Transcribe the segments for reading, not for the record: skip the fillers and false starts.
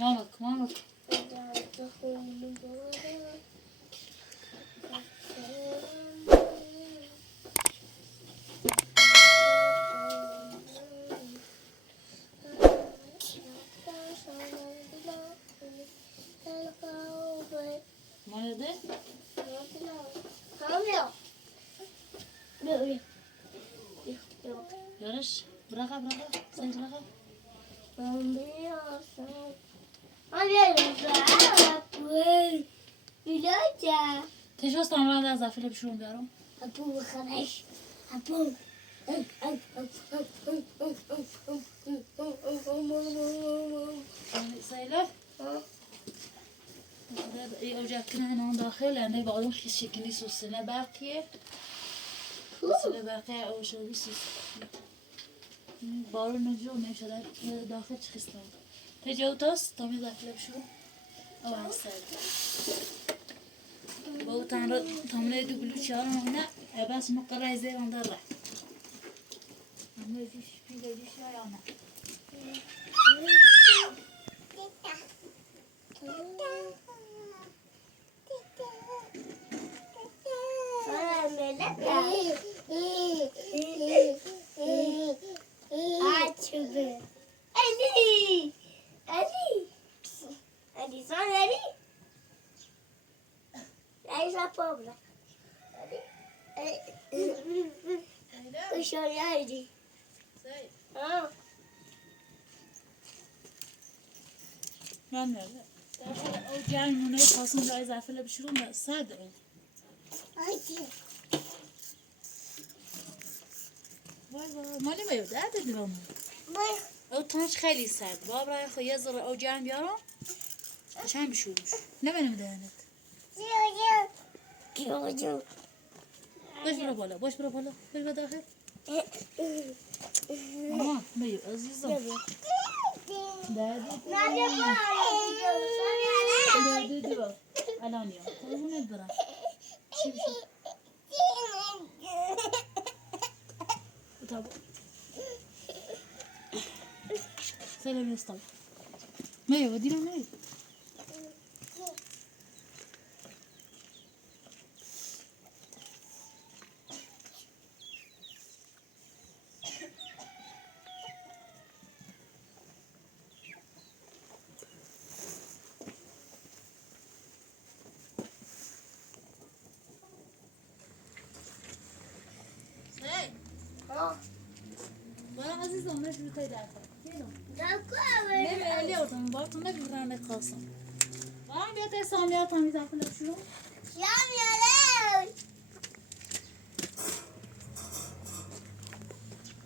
مامك مامك ما ده يارش براغا براغا سي براغا تيش وسط عمران ده زعفير بشرون بيارم أبو خرش أبو سيلة وجاكنا هنا داخل يعني بعضهم خشي كنيس والسنة باقية السنة باقية أو شو بس بارو نجوا نيش داخل خسنا تيجي وتوس تومي زعفير بشرون أو عسل بو تانر تمني دبلو شهر هنا بس مقرأ زي عند الرح ما يجيش في جيش يا أنا Pobre. Ushoriaidi. يعني أو يعني من هاي خاصم جاي زعفلة بشرون لا صادق مالي ما يود عدد لهم أو تانش خالي سعد بابا يا أخي يزر أو جان بيارو عشان بشوش لما نمدانت باش برا بالا باش برا بالا باش برا داخل ما يو عزيزة دادي دادي ألانيا هون البرا شوف طب سلام يا ما يودينا ما يو ولا عزيزة ما شو تدافع ليه وطن بارتو ما بيرانا قاسم وعم بيتي سامي أطعمي تاكل شو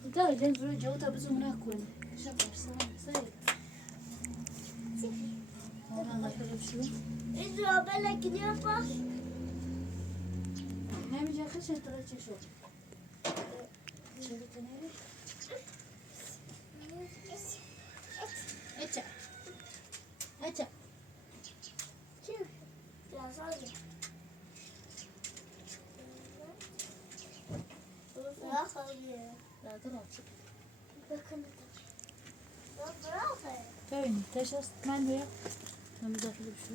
ده جنب الجو تبزو ناكل شكر سامي والله تاكل شو إذا بالك نفس ما بيجي خشن ترى شو شو تنادي أتى أتى شوف لا صادق لا خليه لا تراش لا برافو فين تشوست من ويا ما مدخل بشو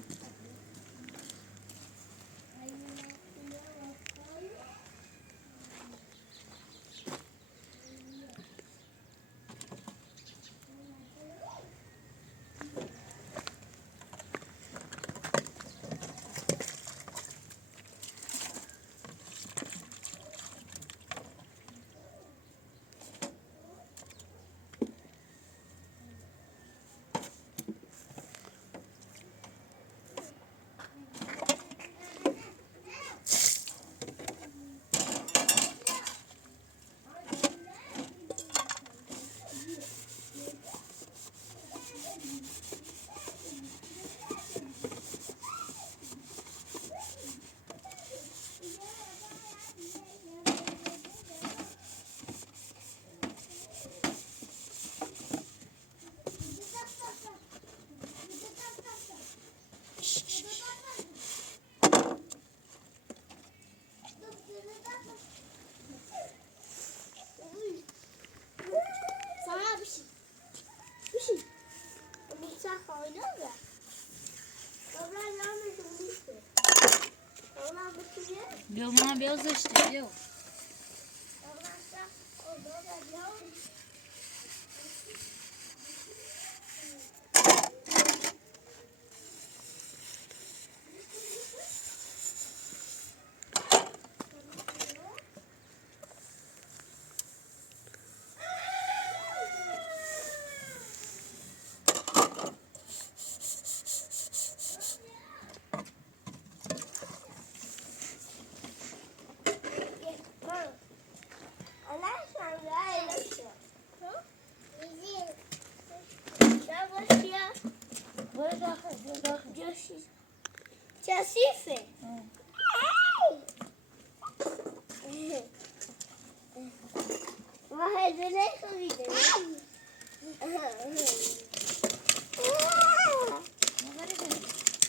oynuyor ya. Babam yanlış olmuştu. Babam bitiriyor. Yoluna beyaz da işte yok. Babam da o baba yanlış. Cacife. Vai ver essa vida.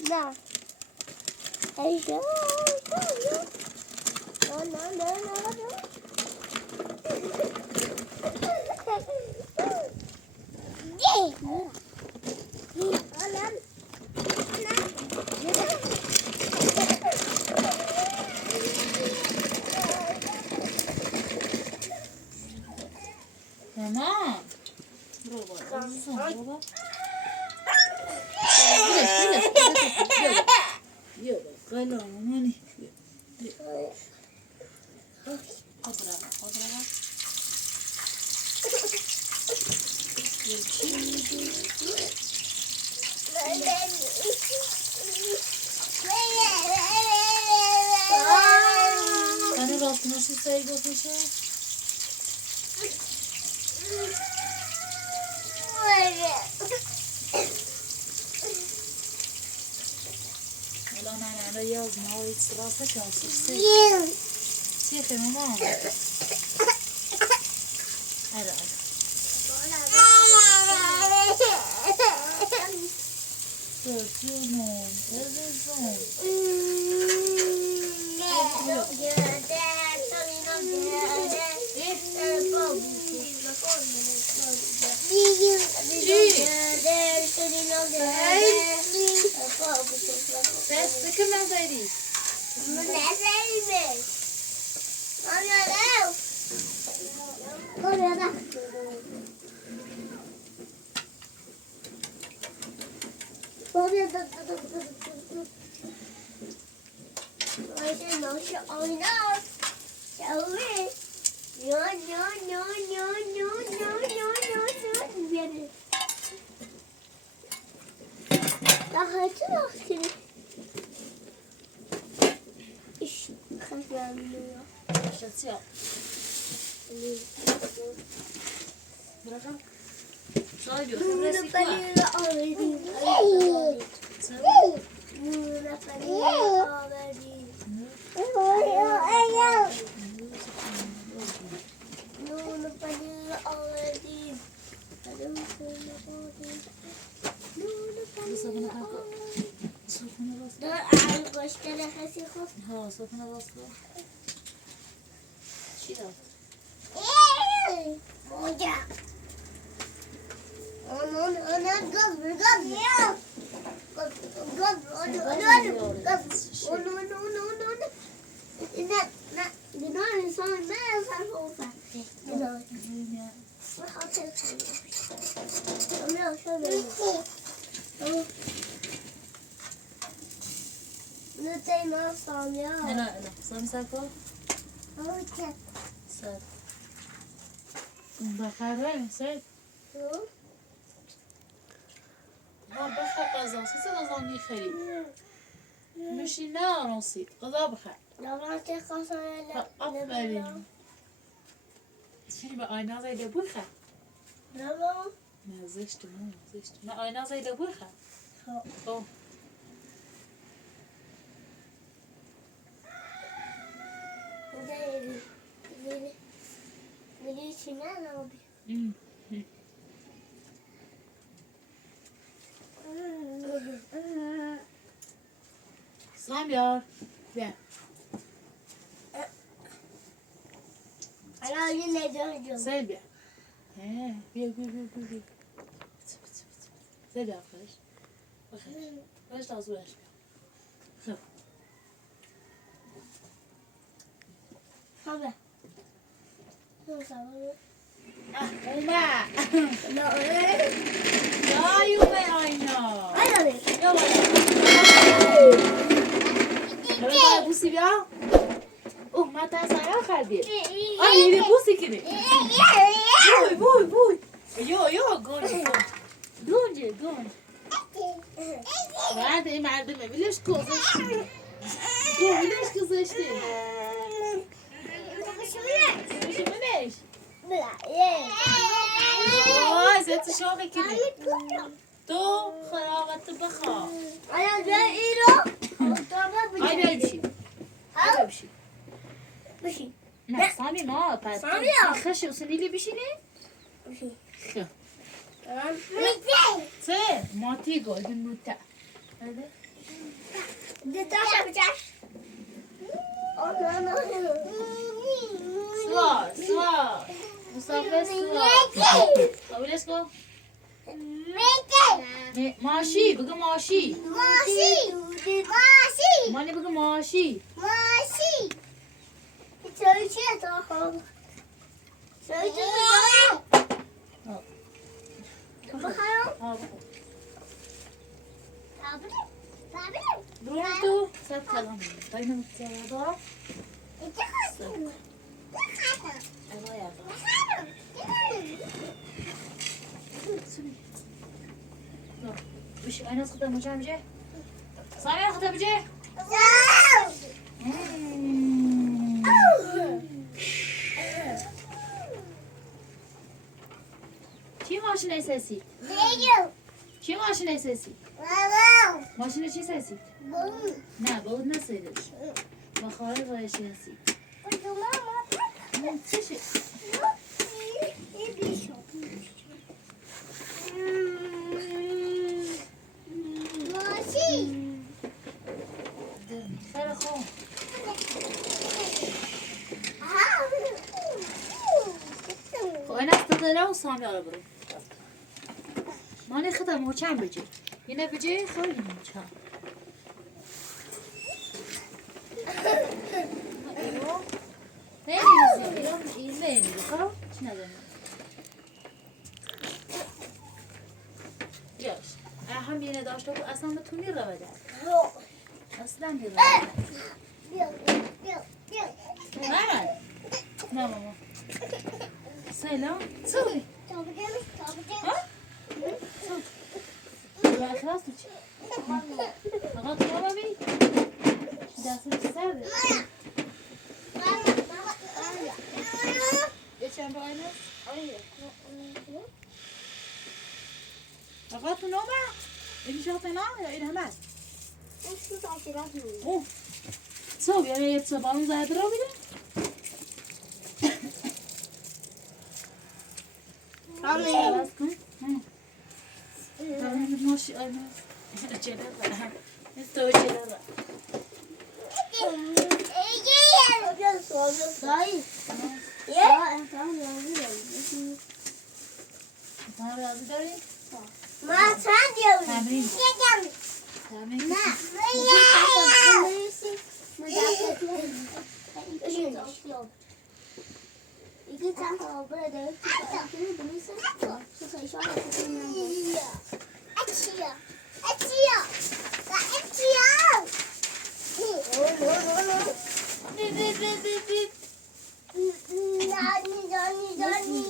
Não. É já. Não. Tamam. Bravo. Uzun bravo. Yok. Kalın hani. Bravo. Hani altına şu sayı olsun şey. Ulan anne yazma o hiç sırası çalışır. Çiğ mama. Hadi. Çocuğum, Sen sıkılma Zeyri. Oynar. Shall we? No. Daha çok iş kazanıyor. Şatıyor. Bırakın. Sana diyor. Bunu parayla alırım. Bunu parayla alırım. Bunu parayla alırım. Dur ağır göstererek koş. Ha, sofuna basma. Şirat. Hoca. Onu gaz. Nu tema som jag har. Hela, som sagt var. Okej. Så. بخره سید ما بخر غذا سه غذا میخری مشی نه آنوسید غذا بخر لغات خسارة آفرین چی به آینه زیده بخر نبا نه زشت نه آینه زیده بخر خب Biri içine abi. Sen yar. Ver. Ana yine dönüyorum. Sen ver. He, ver. Sen de arkadaş. باش تازوش خب خبر اومه دای اومه آینا یا باید بوسی بیا اوه ما تا سایا خردی آی بوسی کنی بوی یا گونجه بعد این مردمه ویلش گذاشتی ویلش گذاشتی بشی منش آه زیت شاقی کنی تو خرابت بخوا آی بشی نه سامی ما پس خشی و سنیلی بشینی خب سه ماتی گلدن بوده سوا مسافر سوا قبولش کن ماشی بگو ماشی مانی بگو ماشی برون تو سب کلام باید دارم بشي أنا أسقط المجال بجي صاير أخذ بجي چی ماشین اساسی؟ چی ماشین اساسی؟ ماشین چی اساسی؟ نه بود نسیدش با خواهر رایشی هستی چیشه؟ خیلی خوب خب این از تداره و سامی آره برو مالی خدا موچم بجی اینه بجی خیلی موچم این نمیده خب چی ندارم یاش هم یه نداشته بود اصلا بتونی رو بده اصلا بیرون نه ماما سلام سوی یا اخلاص تو چی؟ آقا تو بابا بی؟ دسته چی سرده؟ یه چند با اینه؟ آقا تو نوبه؟ این شاطه نه یا این همه است؟ اوه سو بیاره یه سبالون زده رو بیده؟ سامی سامی ماشی آینا چرا را تو چرا را دایی امتحان رازی داری؟ ما چند دیوری تمرین تمرین نه İki tane böyle açıyor. Açıyor. Açıyor. Nani.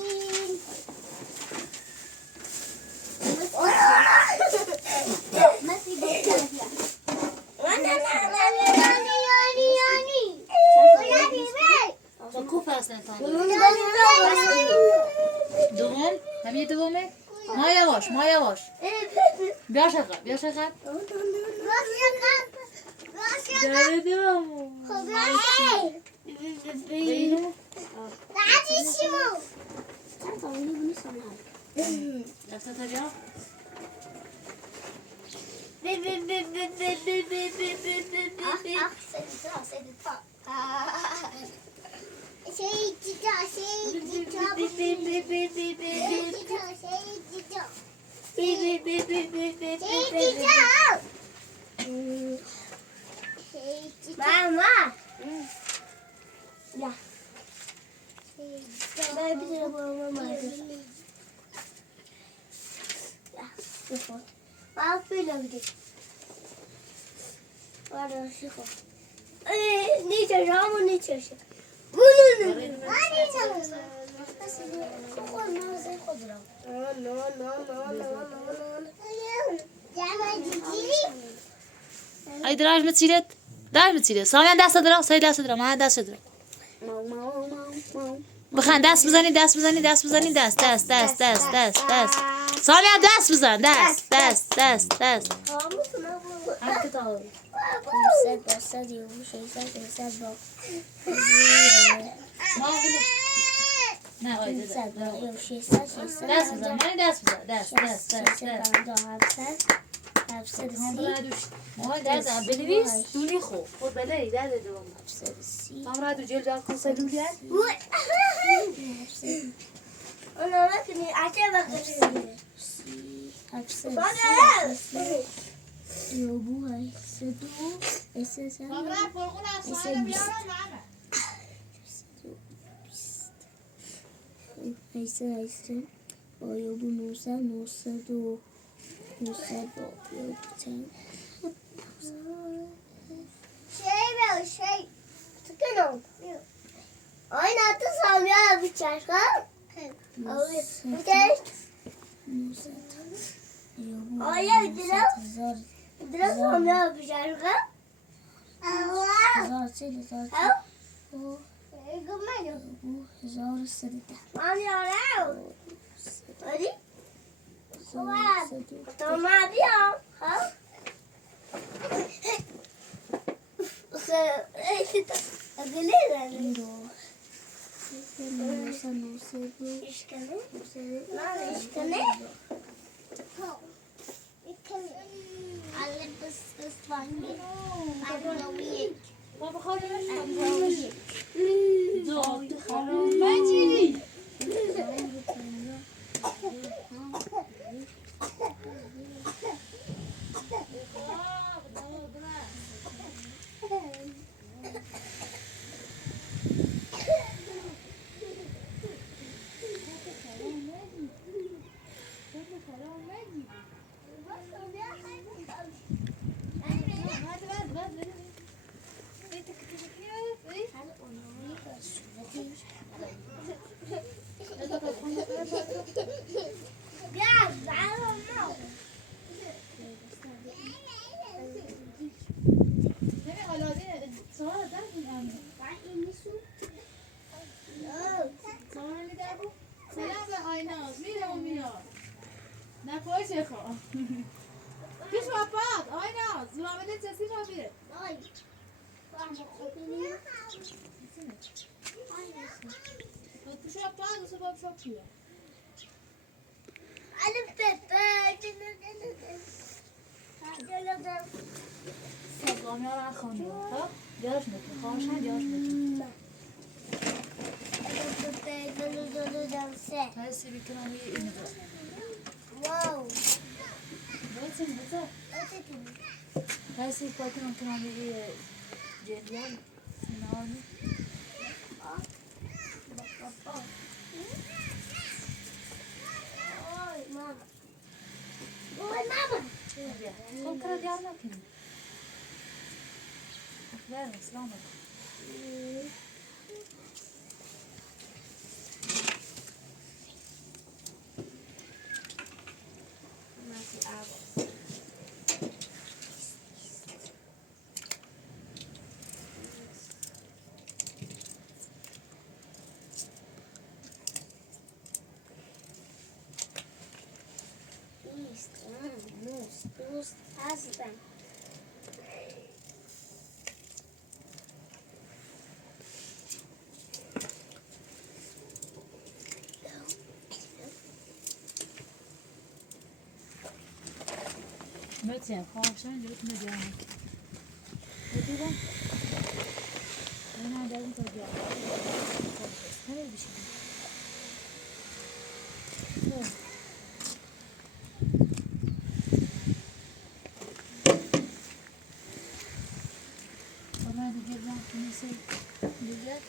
Nasıl geçiyor? با کوف هستن تا دوم همین دومه ما یواش بیا شقب داره دوم اینو رفته تا بیا Şey بخور ما فیلم بدی وارد شو نیچه جامو نیچه شو ای دراج متشیلت دراج متشیلت سامیان دست درا سای دست درا من دست درا بخند دست بزنی دست بزنی دست بزنی دست دست دست دست دست دست سامیان دست بزن دست دست دست دست هم کتاب نه آیده دست بزن من دست بزن دست دست دست دست هم برای دوش مال دست بنویس دولی خوب خود بله دست دوم هم را دو جل جال کن سلولی هست انا ركني عتبة قريبة يابوها يسدو اساسا يسد ويابو نوسا نوسدو نوسدو يوبتن شيء بقى شيء سكنوا أين أتصل يا بتشاركه آیا درست همه بشرگه؟ هزار سه هزار هزار سده من یارم آری؟ تو ما بیام اگلی İşkene? Nerede işkene? Alle bis wann? Angelowik. بابا خواهی دو مجی پیش وفاد آینا زوامده چسی ما بیره پیش وفاد و سباب شب چیه Alle Pepe. سلام یارم خانم ها یارش نکن خواهشن یارش نکن هستی بکنم یه اینو دار واو بایدیم بزا هستی بکنم کنم یه جنیال سنانی کم کرد دیار نکنی اخبار سلام دوست هستم متى خواهشان جوت مجاني بتيبا أنا لازم ترجع هذا بشيء طبعا الجبنة نسي بالذات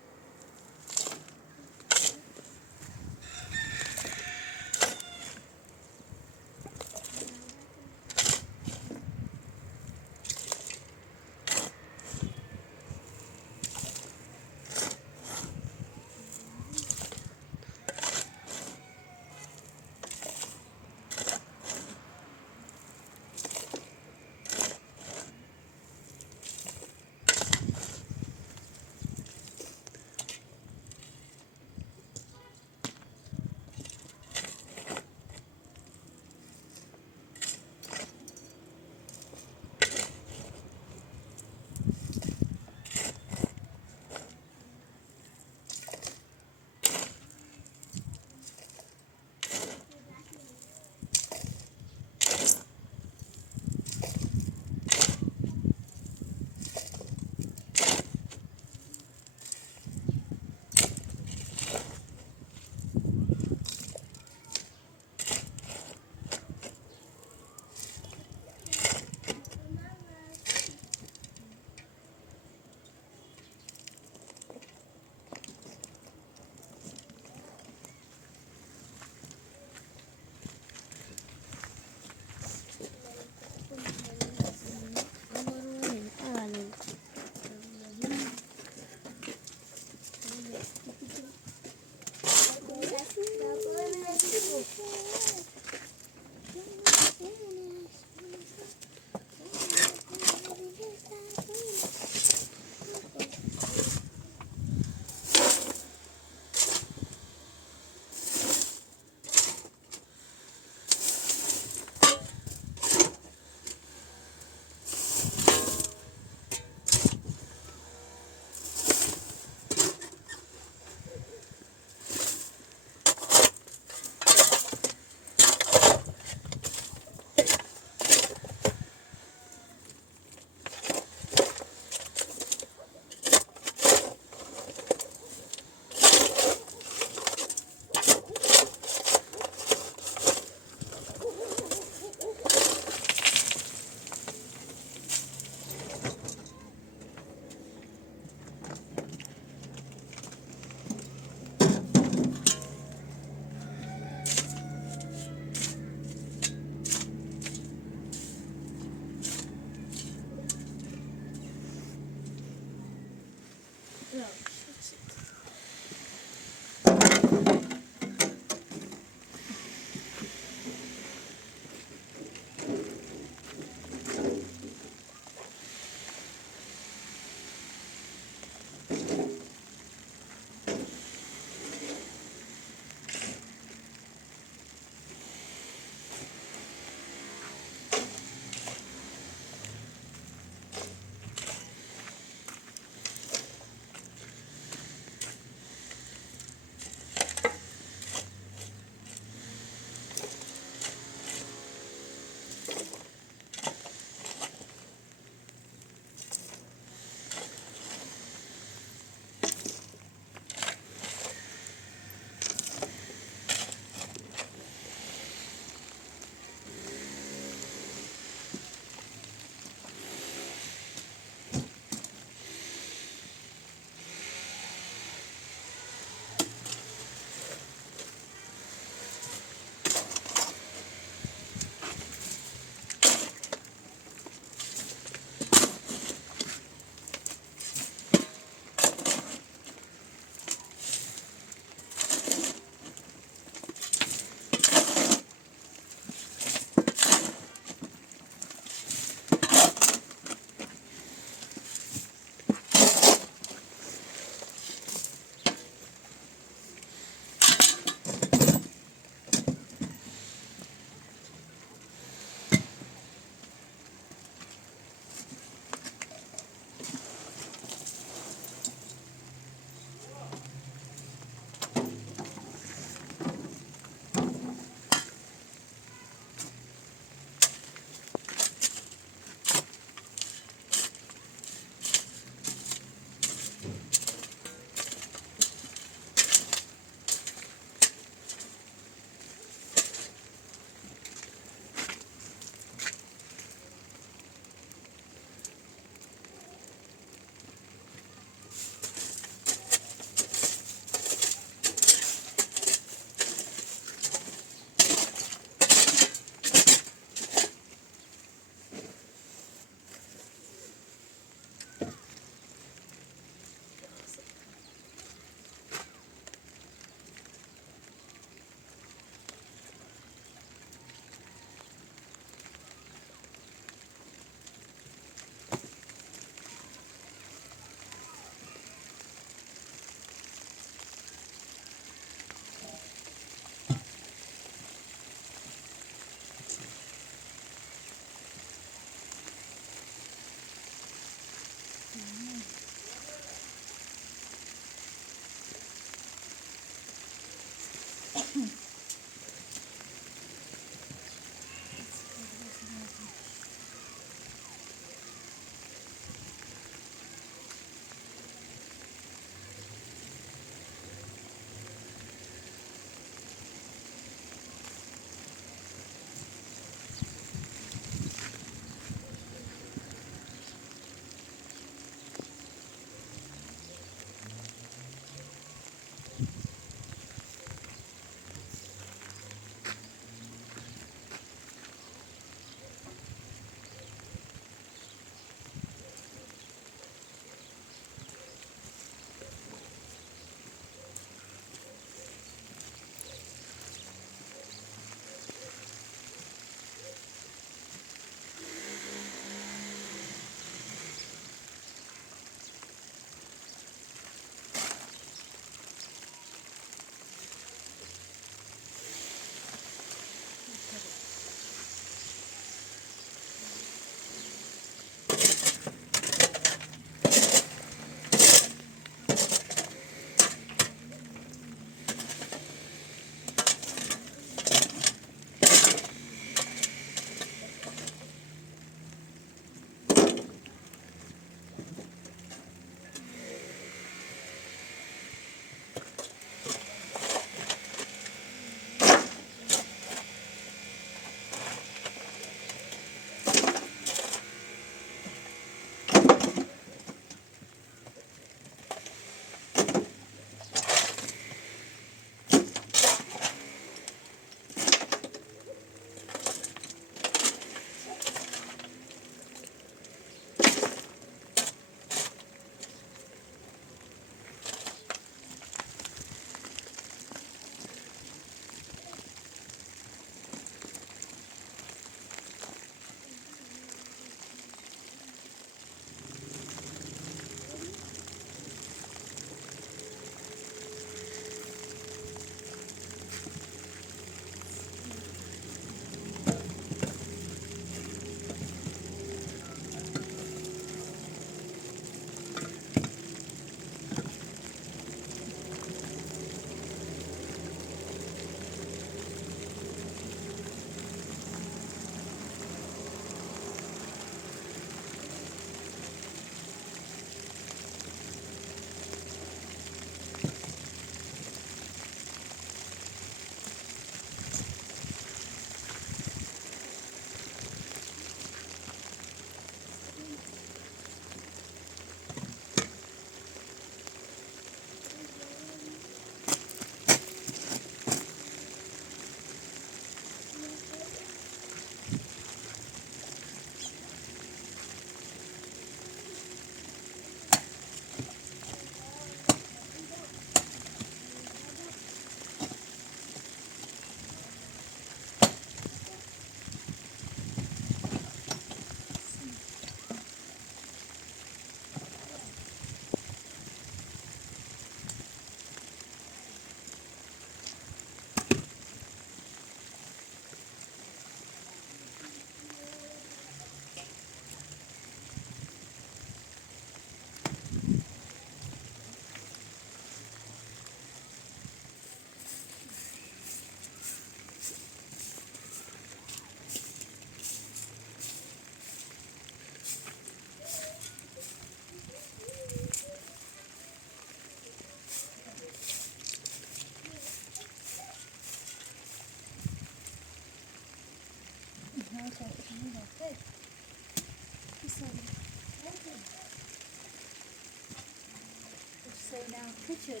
Now, kitchen.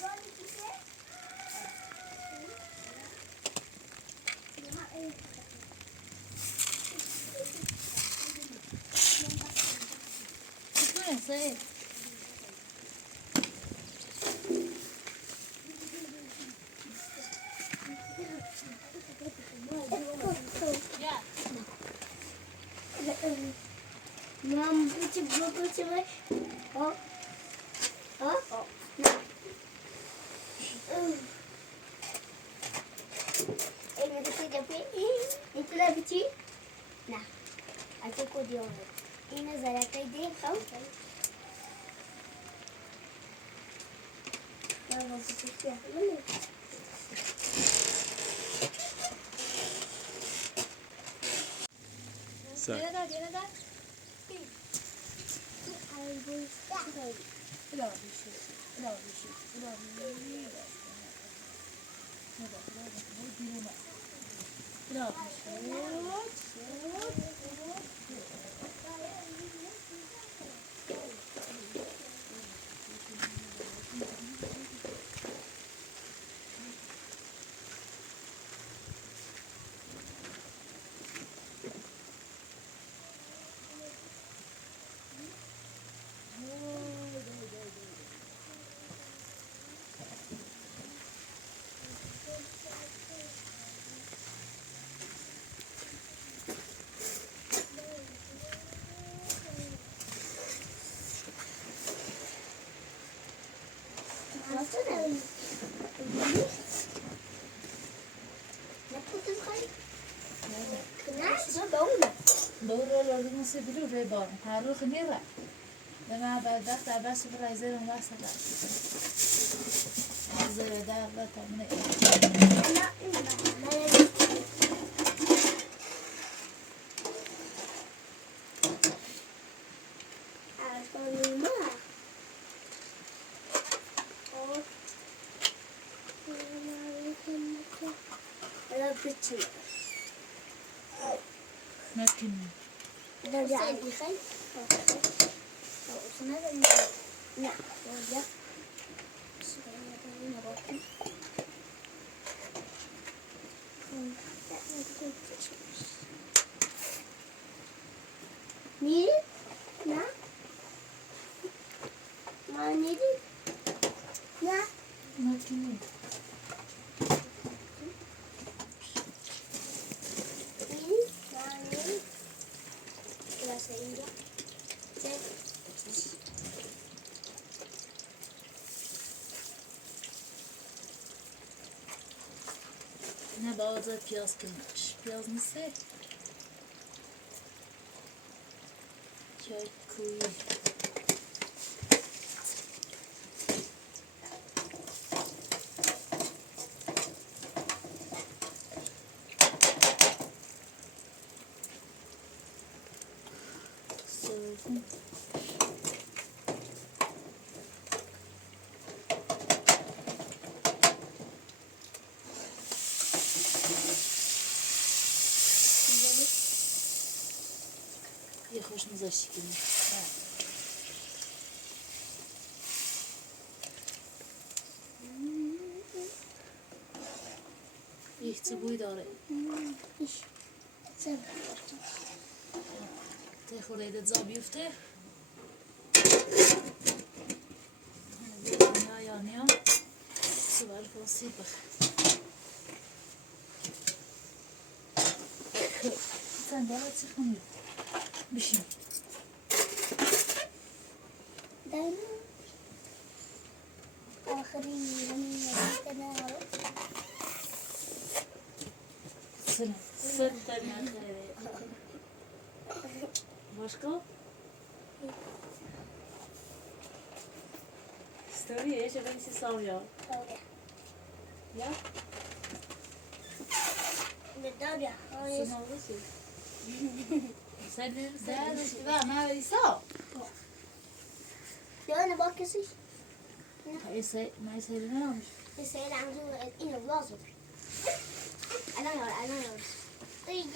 شو نسيت؟ Mam buci buci baş. Oh. Oh. Ini tu jadi. Itu dah buci. Nah. Aku kau dia. Ini zara kau dia kau. Mama buci dia. Sen. Yine de. دور لازم نسيبله ريبان هروح نيرة لما بدأت أبص برايزر واسطة زي ده لا تمنع لكن درجة عندي خير. لا درجة. نيري؟ لا. ما نيري؟ لا. لكن ne bazı piyaz kılmış. Piyaz nasıl? Çok koyu. Soğuk. یه خوش میذاشتی که یک بوی داره تا خوره دزا بیفته یا نیا سوال فاسی بخ sen daha çıkmıyor بشین دايما آخرين من كده سنة ستة başka story jeszcze będzie sałja ya بالدولة sen olursun sen işte ben ne verirse لو أنا بقصي ما يصير ne olmuş السيد عنده إنه لازم أنا يا طيب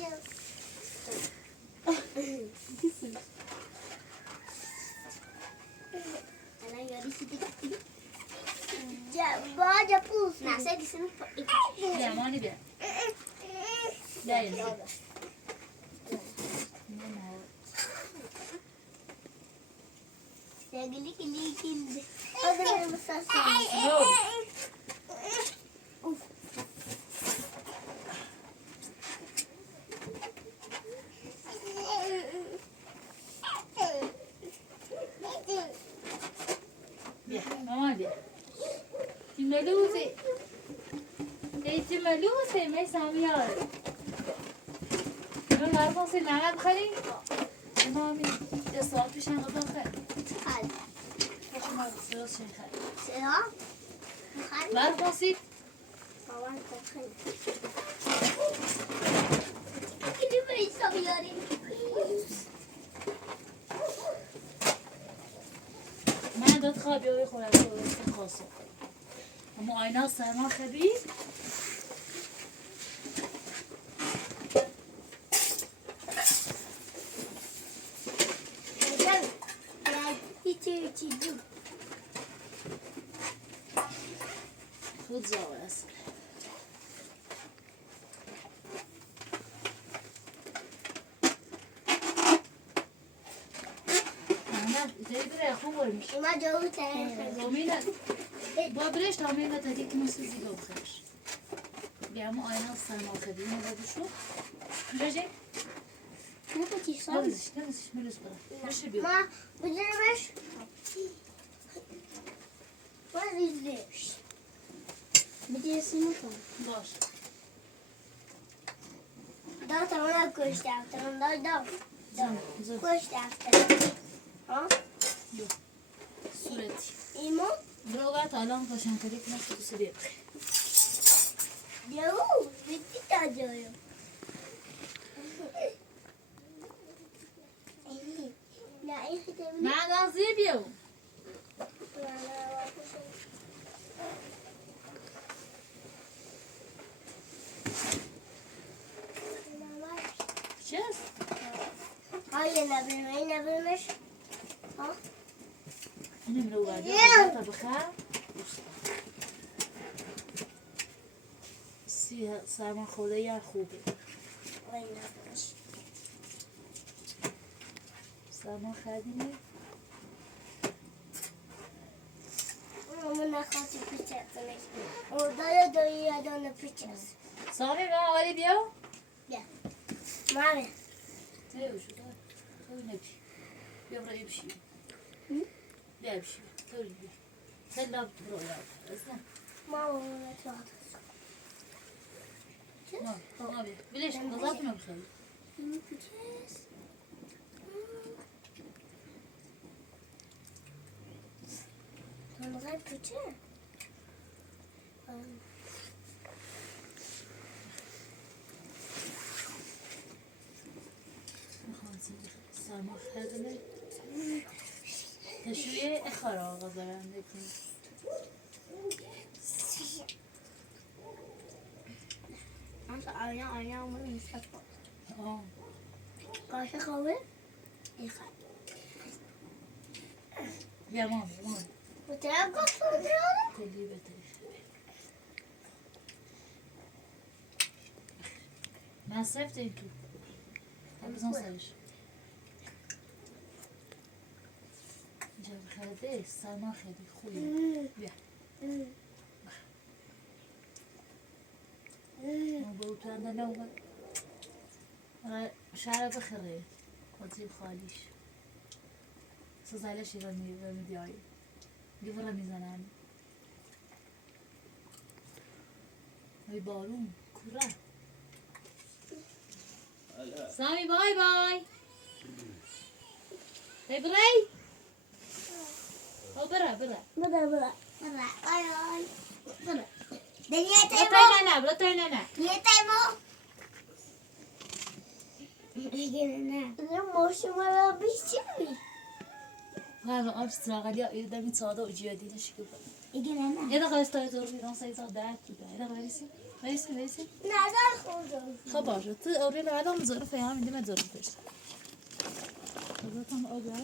أنا يا ريسي جاب باجا بوس ناسا جسمك بیا مانی بیا بیا اینجا Sevgili kilidi. Hadi mısasın. رو بیا مامان بیا تیملوزه ای تیملوزه می سامیار من مرموزه نهاد خری مامی دستات پیشم غذا خر Hadi. خوشم درست شد خر Selam. Hadi. مرموزه Baban takın. Kilimi savuyorum. من داد خوابی های خورد درست خاصه اما آینه سرما خبی Gel. Gel. İçi. خود زاور است Deve bire خوب ورمیش. Ima جوو تره. زمینه با برش تامین تا دیگه موسی زیبا بخش. بیام آینه سرما خبی نبودشو. رجع. Ne kaçıyorsun? نمیش میلوس برا. برش بیو. Ma, bu demiş. Var izlemiş. Bir de sınıf var. باش. Daha tamam koş defterim. Daha. زم زم. Koş defterim. Ha? Yok. Sureti. İmo? Droga talan koşan kırık nasıl sürüyor? Yahu. Bitti tacıyorum. Ya iyi ki de من غازی بیو. چیست؟ Hayır ne bilmiş? Ha? اینم رو وارد. تا بخیر. سرما خورده یا خوبه. Hayır ne bilmiş? سرما خریدی؟ Ama ne kadar piçesiniz. Orada ya dayıya da ne piçes. سامی من آوری بیو؟ Mavi. تیو شد. تو نبی. بیا برای بشی. بیا بشی. تو بیا. سلام برو یا. اسنا. Mavi ne tuhaf. ما بیا. بلیش غذات ما بخیر. Ne piçes? Ne piçes? سرما خریدی؟ تشویه اخرا غذاینده کنی. Ama aynen ama müsait var. آه. Kaşık kahve. Yıkar. بیا مامی. Bu taraf kapatıyor. تلی بتری. مصرف داری تو. بزن سرش. اینجا بخرده سرما خیلی خوبه. بیا. ما با تو اندر نومد. شهر بخره. خودی خالیش. سوزایلش ایرانی و میدیایی. دیواره میزنن. وی بارون کوره. سامی بای بای. برای. او برا. Bırak. Bırak. Ay ay. Bırak. Niye برو taymo? برو تاینه. Niye taymo? Ne? Ne moşumara bir şey mi? هذا أمر استراغالي إذا متصادق وجيادي نشكو. Ne? إذا خلاص تايزور في راسي صدقت كده. إذا غيرسي. Nereden kurdun? خبر تو أورينا هذا مزور في عام عندما تزور فيش. هذا كم أوجع.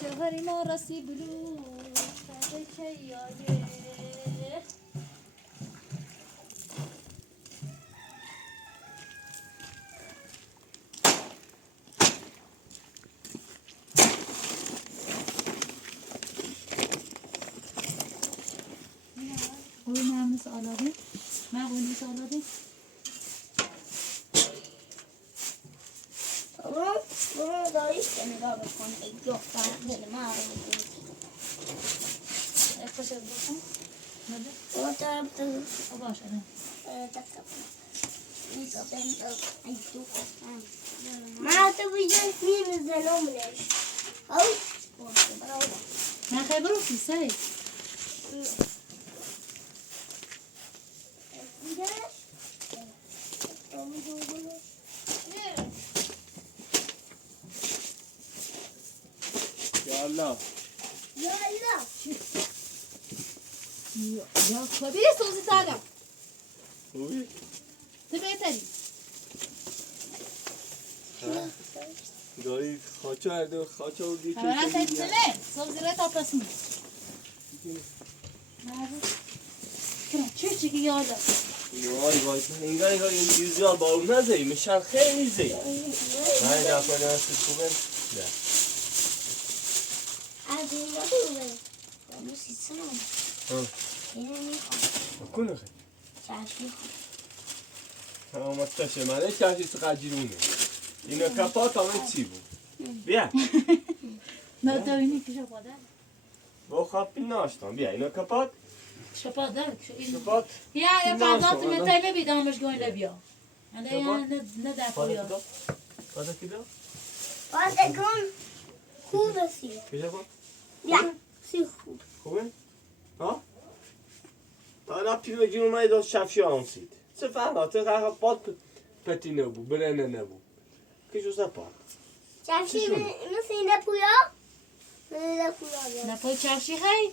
شهری ما رسی بلو شهر کیایه قوی من مثل آلادین من قوی مثل آلادین برو داریش که نگاه بکن ای دختر دل من اخوش از باشم نده برو دارم تو باش آره من تو بیجای فیلم زنومنش هاو باشه برو من خیلی برو فیسه یالا یا کبیر سوزی دادم خوبی؟ تو بهتری داری خاچه هرده خاچه و دیگه خبرم تکسنه سوزی رای تا پسیم چی که یاده وای وای انگار این چیزا بارون نزدی میشن خیلی زی من دفعه نسید خوبه نه از این رو ببین اونو سیستم اینو میخوام کنه خیلی چشمی اما تشه منه کشی تو قجیرونه اینو کپات همه چی بود بیا نه تا اینی که شپاده با خواب ناشتم بیا اینو کپات شپاده کپات یا فردات متایله بیدامش گوینده بیا انده یا نه دفعه یا پادا کدا باید کن خوب سی کجا با بیا سی خوب خوبه ها تا رفتی به جون اومدی داد شفشی آنسید چه فهمت قرار پات پتی نبود برنه نبود که جو سپاد چشمی چی شد؟ مثل اینه پویا اینه پویا بیا نپای چفشی خیلی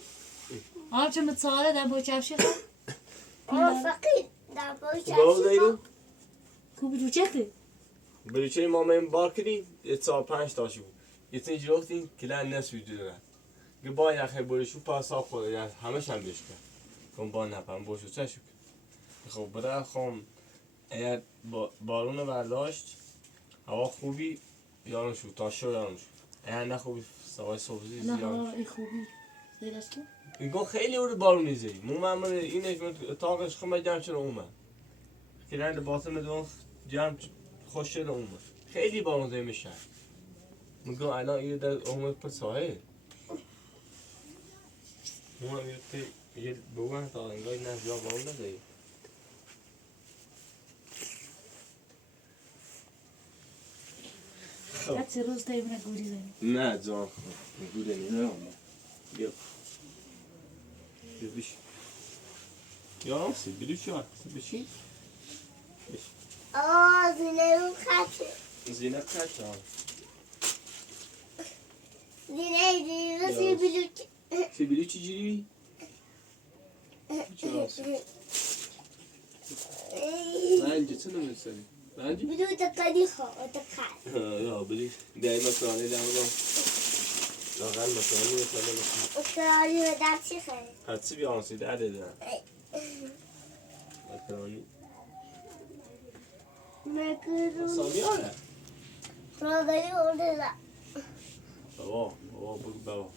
آرچه متصاله در پای چفشی خیلی فقید در پای باو چشمی دیرو خوبی رو چه خیلی بلوچه ما من بار کردی یه 4-5 تاشی بود یه تنی جلوختین کلان نسوی جلوه که با یخه بلوشو پاسا خود یعنی همش هم بشکن کن با نپرم باشو چه شکر خب برای خواهم اگر بارون برداشت هوا خوبی یارم شد تا شو یارم شد اگر نه خوبی سوای صبحی نه یارم شد ای خوبی دیدش که میگم خیلی اور بارون نیزی مو من اینش اتاقش خمه جمع شده اومد کلان باطن دون جمع خوش شده اومد خیلی بارون زی میشه میگم الان این در اومد پر سایه مو یه بگم تا انگار نه زیاد بارون نزدی هر روز تایمونه گوری زنی نه جان گوده نیست بیا بیا بیش یارم سی بلو چی هست بشی زینه رو خطه زینه کش ها زینه رو سی بلوچ سی بلو چی جیری چی هست بلجه چه نمیسری بلجه بلو تقدی خواه تقد یا بلی دایی مسانه دارم لاغل مسانه مسانه اکراری و در چی خیلی حدسی بیا آنسی درده دارم مکرانی مکرون سامی آره رادایی ارده دا بابا بگو بابا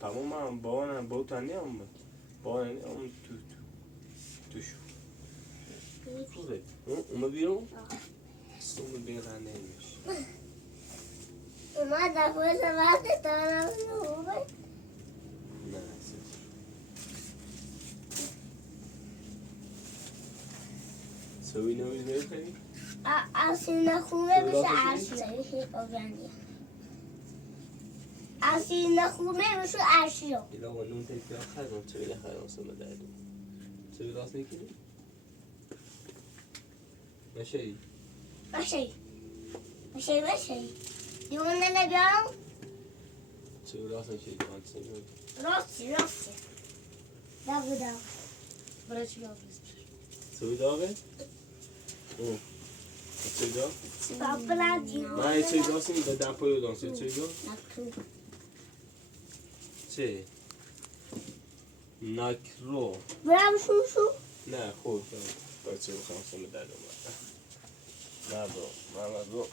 تمام هم بابا نه بابا تنی هم بابا نه اون توشو خوبه اون بیرون اون بیرون نمیشه اومد در پویس وقت دارم خوبه نه سوی نویز نمیخوایی؟ اصیل خوبه بشه عرشی اصیل خوبه بشه عرشی اینا با نون تکیه خرم چوی نخرم سمه دردم چوی راست میکنی؟ مشهی باشه دیونه نبیارم چوی راست میکنی دوان سمه راستی داغ برای چی آفیس چوی داغه؟ اوه چوی داغ؟ پاپلا دیونه من چوی راست میکنی به دم پایی دانسه چوی داغ؟ چه؟ ناکرو برم شو نه خوب بچه بخوام خونه در اومد نه برو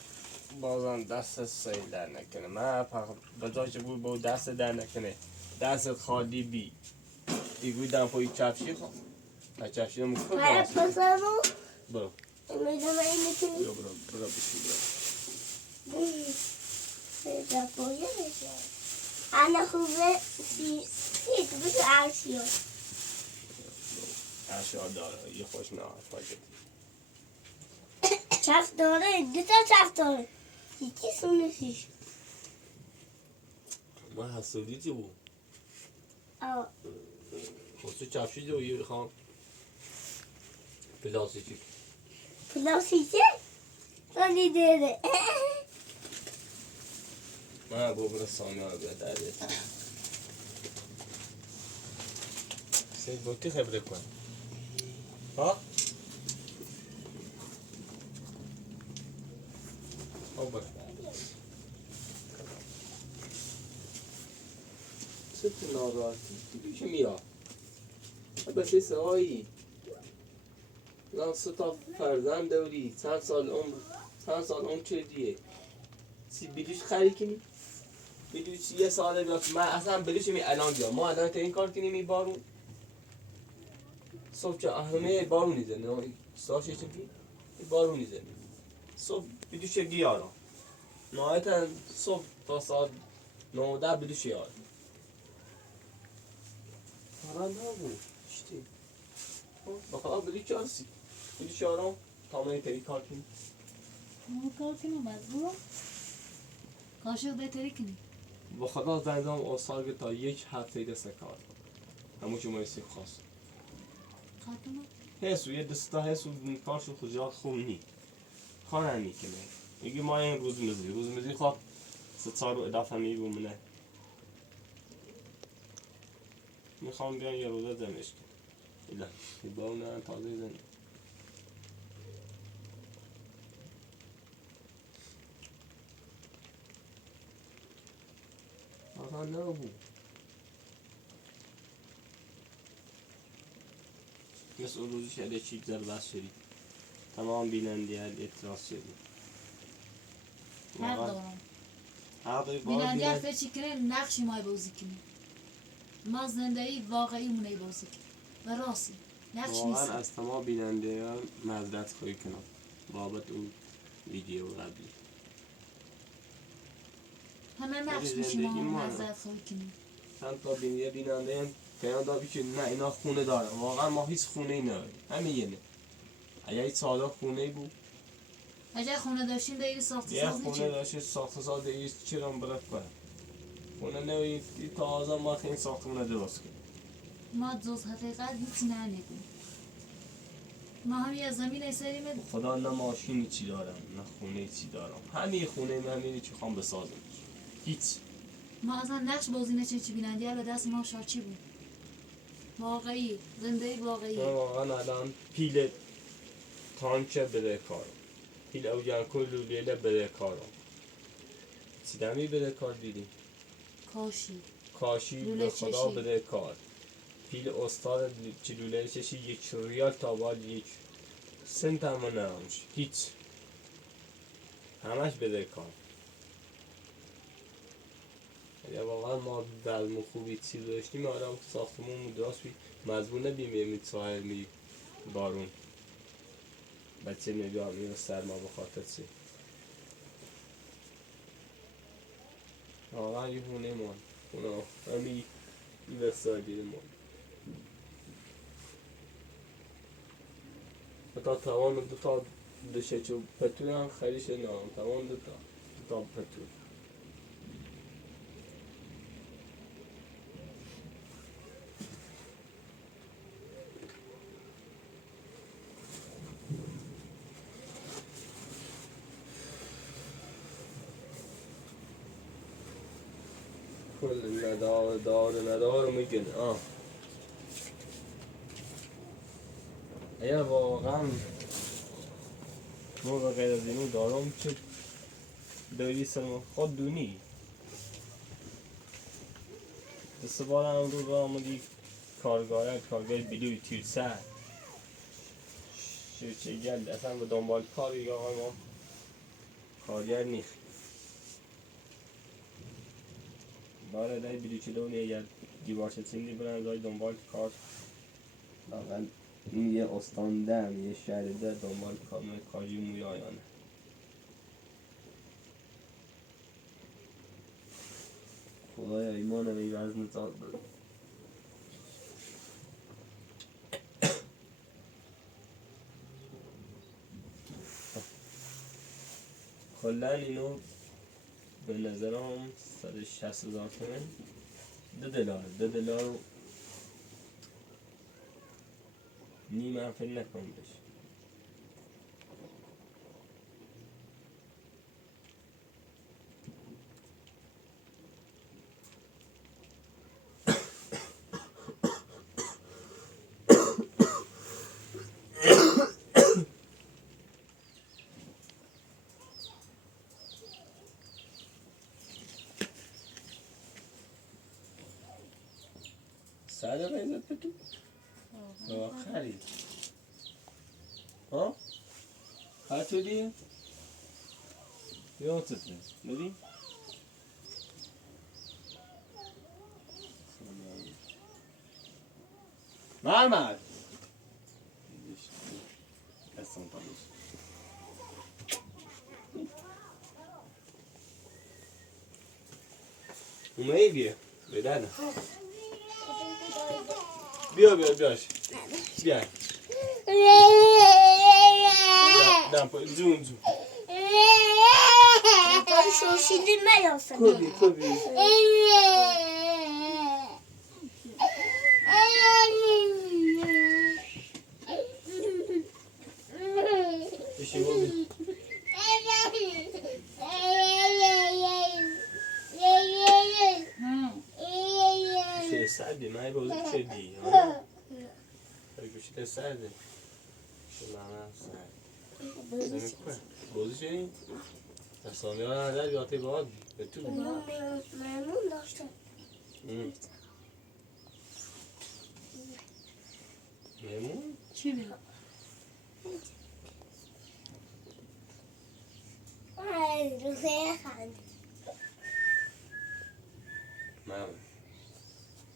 بازم دست سیل در نکنه من فقط بجاش بود با دست در نکنه دست خالی بی دیگوی دم پایی چفشی خواه چفشی رو مکن برم پسرو برو میدونم اینه که برو بشی برم پایه بشه انا خوبه سیت بسو عرشی ها اشعار داره یه خوش نهار پاکت چفت داره دوتا چفت داره یکی سونشیش من حسودی چی بود آه خودتو چفشی جو یه بخوام پلاستیکی پلاستیکه سانی داره من برو سانه ها بهتره سید بوتی خبره کن ها؟ برو چه تو ناراحتی؟ چی میاد؟ بس سایی الان 3 تا فرزند داری چند سال عمر چه دیه سی بیدوش خری کنی بیدوش یه ساله بیاد من اصلا بیدوش می الان بیام ما الان تا این کار کنیم این بارون صبح که همه بارون نیزنه ساشه چه بی بارون نیزنه صبح بیدوش گیارم نهایتا صبح تا ساعت 9 بیدوش یار فرند ها بود چی بخدا بیدوش یارسی بیدوش یارم تا من تایی کار کنیم کار کنم از برو کاشق بهتری کنی با خدا زندم آسال تا 1 هفته دست کار همون که ما سیب خواست خاتمه حسو یه دستا حسو کارشو خجال خوب نی خانه نی کنه میگی ما این روز خواه 3 رو اضافه میبومونه میخوام بیان یه روزه زمش کنم ایلا با اونه تازه زنی آقا نه بود مثل اون روزی شده چیک زر بس شدی تمام بیننده اعتراض شدی حق دارم حقی بیننده حرف چی کنه نقشی مای بازی کنی ما زندگی واقعی مونه بازی کنی و راستی نقش نیست واقعا از تمام بیننده معذرت خواهی کنم بابت اون ویدیو قبلی همه نقش میشیم ما معذرت خواهی کنی چند تا بیننده هم پیام دادی که نه اینا خونه دارن واقعا ما هیچ خونه ای نداریم همین یه نه اگه هیچ سالا خونه ای بود اگر خونه داشتیم دیگه ساخت یه ساز خونه داشتی ساخت ساز دیگه چی رو برد کنم خونه نوی تازه ما خیلی ساختمونه درست کنیم ما جز حقیقت هیچی ننگیم ما هم یه زمین سریم خدا نه ماشینی چی دارم نه خونه چی دارم همین خونه من همینی چی خوام بسازم هیچ ما اصلا نقش بازی نشه چی بینندی به دست ما شاچی بود واقعی زندگی واقعی من واقعا الان پیل تانچه بده کارم پیل اوگن کل لولیله بده کارم سیدمی بده کار دیدیم کاشی لوله به خدا چشی. بده کار پیل استاد چی لوله چشی 1 ریال تا بعد 1 سنت هم نمش هیچ همش بده کار یا واقعا ما بلم خوبی چیز داشتیم آدم ساختمون درست بی مضمون نبیم ساحل می بارون بچه نگاه میره سرما بخاطر چی واقعا یه خونه من خونه همی این بستر دیده من تا توان 2 تا دشه چو پتوی هم خریش نام توان 2 تا پتوی کل ندار میگن اگر واقعا ما به غیر از اینو دارم چه داری سرما خود دونی استفاده هم رو آمدی کارگاه بلوی تیر سر چه گل اصلا به دنبال کاری آقای ما کارگر نیست باره دای بلوی چلونی اگر دیوارش سندی برن دای دنبال کار لاغل این یه استانده یه شهرده دنبال کاری موی آیانه خدای ایمان این وزن زاد بده کلن اینو به نظرم 160,000 تومن $2 نیم هم فکر نکنم بشه ساده بایزت بتو خرید ها؟ خرید شدی؟ یا تطمه ندی؟ محمد کسان پانوش اومه بیه بدنه بیاش بیا دم پای زون Ben şoşildirme yapsana. کوبی بشی بابی شده سردی من بازی شدی گوشت سرده شده من سرد بازی شدی؟ دستامی ها ندار بیاتی باید به تو Memnun dostum. میمون؟ چی بیرم؟ Ay, Ruhiye Hanım. ممون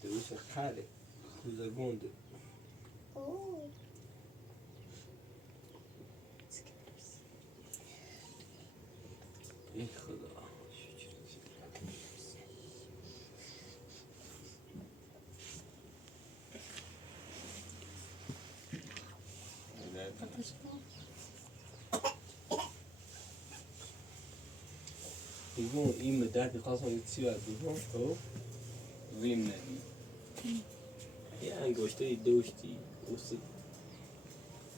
دوش خاله کوزه گونده Oo. ای خدا Ateş kal. بگون این مدت خواستم یه چی باید بگون خب ریم ندی یه انگشته دوشتی اوسی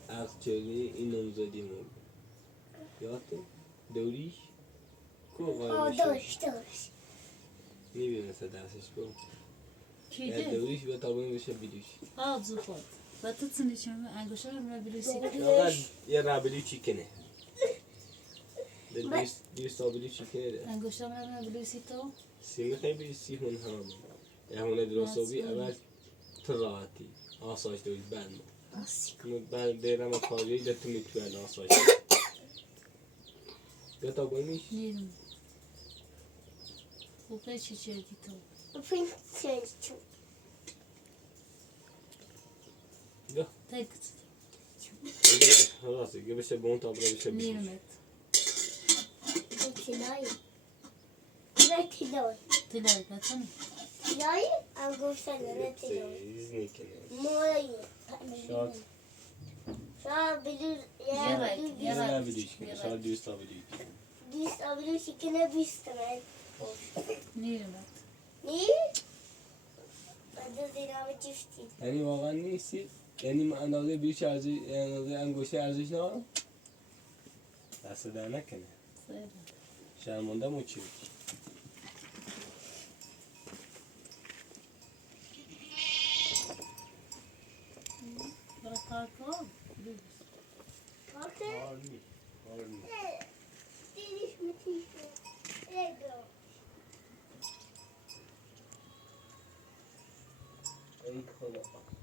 از چلی این نمزدی مون یاده دوریش کو O قایمش doş. میبینه سه دستش کو یا Kedi. دوریش به تابون بشه بیدوش Ağzı koy. Batıtsın içime. Angoşa ben birisi. فقط یه رابلی چیکنه دیست رابلی چیکنه ده Angoşa ben birisi تو. سیمه خیلی سیمون هم یه همونه درست بی اول تراتی آسایش دوید بند من برم و کاری ده تو میتوین آسایش یا تا بایمیش Yerim. Bu kaç çiçeği tu. Öpün seni. یا Tek. خلاص یه بشه بون تا بره بشه بیش Yerim et. Tilay. Ve tilay. Dilay batsana. Tilay, anguşları tilay. ایزنی کنه Molayı. شاید Şu an bilir Yarak, ya. یه yarak. رابلی کنه شاید دیست رابلی Biz abili şekilde biz temel. Yerim et. Niye? Ben de zinamı çifti. یعنی واقعا نیستی یعنی اندازه بیش ارزش اندازه انگشت ارزش نداره دست در نکنه Sayın. شرمنده مو چی Bırak kalk ol. Bakın. آرمی آرمی Deniz müthiş. Ego. ای خدا